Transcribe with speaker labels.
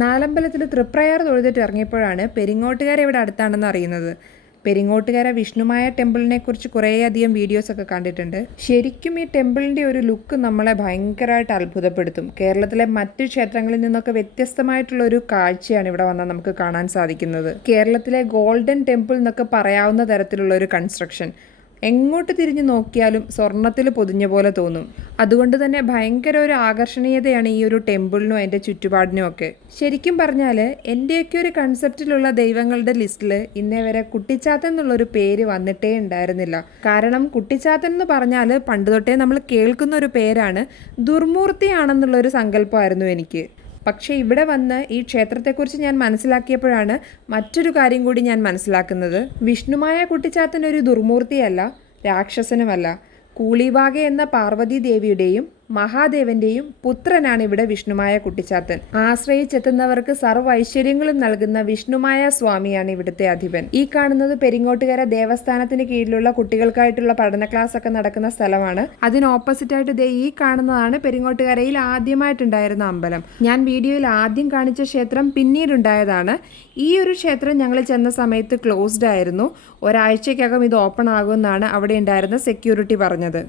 Speaker 1: നാലമ്പലത്തിൽ തൃപ്രയാർ തൊഴുതിട്ട് ഇറങ്ങിയപ്പോഴാണ് പെരിങ്ങോട്ടുകാര ഇവിടെ അടുത്താണെന്ന് അറിയുന്നത്. പെരിങ്ങോട്ടുകാര വിഷ്ണുമായ ടെമ്പിളിനെ കുറിച്ച് കുറേയധികം വീഡിയോസ് ഒക്കെ കണ്ടിട്ടുണ്ട്. ശരിക്കും ഈ ടെമ്പിളിന്റെ ഒരു ലുക്ക് നമ്മളെ ഭയങ്കരമായിട്ട് അത്ഭുതപ്പെടുത്തും. കേരളത്തിലെ മറ്റു ക്ഷേത്രങ്ങളിൽ നിന്നൊക്കെ വ്യത്യസ്തമായിട്ടുള്ള ഒരു കാഴ്ചയാണ് ഇവിടെ വന്നാൽ നമുക്ക് കാണാൻ സാധിക്കുന്നത്. കേരളത്തിലെ ഗോൾഡൻ ടെമ്പിൾ എന്നൊക്കെ പറയാവുന്ന തരത്തിലുള്ള ഒരു കൺസ്ട്രക്ഷൻ എങ്ങോട്ട് തിരിഞ്ഞു നോക്കിയാലും സ്വർണത്തിൽ പൊതിഞ്ഞ പോലെ തോന്നും. അതുകൊണ്ട് തന്നെ ഭയങ്കര ഒരു ആകർഷണീയതയാണ് ഈ ഒരു ടെമ്പിളിനും അതിന്റെ ചുറ്റുപാടിനും ഒക്കെ. ശരിക്കും പറഞ്ഞാൽ എന്റെയൊക്കെ ഒരു കൺസെപ്റ്റിലുള്ള ദൈവങ്ങളുടെ ലിസ്റ്റിൽ ഇന്നേ വരെ കുട്ടിച്ചാത്തൻ എന്നുള്ളൊരു പേര് വന്നിട്ടേ ഉണ്ടായിരുന്നില്ല. കാരണം കുട്ടിച്ചാത്തൻ എന്ന് പറഞ്ഞാൽ പണ്ട് തൊട്ടേ നമ്മൾ കേൾക്കുന്ന ഒരു പേരാണ് ദുർമൂർത്തിയാണെന്നുള്ളൊരു സങ്കല്പമായിരുന്നു എനിക്ക്. പക്ഷേ ഇവിടെ വന്ന് ഈ ക്ഷേത്രത്തെക്കുറിച്ച് ഞാൻ മനസ്സിലാക്കിയപ്പോഴാണ് മറ്റൊരു കാര്യം കൂടി ഞാൻ മനസ്സിലാക്കുന്നത്. വിഷ്ണുമായ കുട്ടിച്ചാത്തൻ ഒരു ദുർമൂർത്തിയല്ല രാക്ഷസനുമല്ല. കൂളിബാഗ എന്ന പാർവതി ദേവിയുടെയും മഹാദേവന്റെയും പുത്രനാണ് ഇവിടെ വിഷ്ണുമായ കുട്ടിച്ചാത്തൻ. ആശ്രയിച്ചെത്തുന്നവർക്ക് സർവ ഐശ്വര്യങ്ങളും നൽകുന്ന വിഷ്ണുമായ സ്വാമിയാണ് ഇവിടുത്തെ അധിപൻ. ഈ കാണുന്നത് പെരിങ്ങോട്ടുകര ദേവസ്ഥാനത്തിന് കീഴിലുള്ള കുട്ടികൾക്കായിട്ടുള്ള പഠന ക്ലാസ് ഒക്കെ നടക്കുന്ന സ്ഥലമാണ്. അതിന് ഓപ്പോസിറ്റ് ആയിട്ട് ദേ ഈ കാണുന്നതാണ് പെരിങ്ങോട്ടുകരയിൽ ആദ്യമായിട്ടുണ്ടായിരുന്ന അമ്പലം. ഞാൻ വീഡിയോയിൽ ആദ്യം കാണിച്ച ക്ഷേത്രം പിന്നീടുണ്ടായതാണ്. ഈ ഒരു ക്ഷേത്രം ഞങ്ങൾ ചെന്ന സമയത്ത് ക്ലോസ്ഡ് ആയിരുന്നു. ഒരാഴ്ചക്കകം ഇത് ഓപ്പൺ ആകുമെന്നാണ് അവിടെ ഉണ്ടായിരുന്ന സെക്യൂരിറ്റി പറഞ്ഞത്.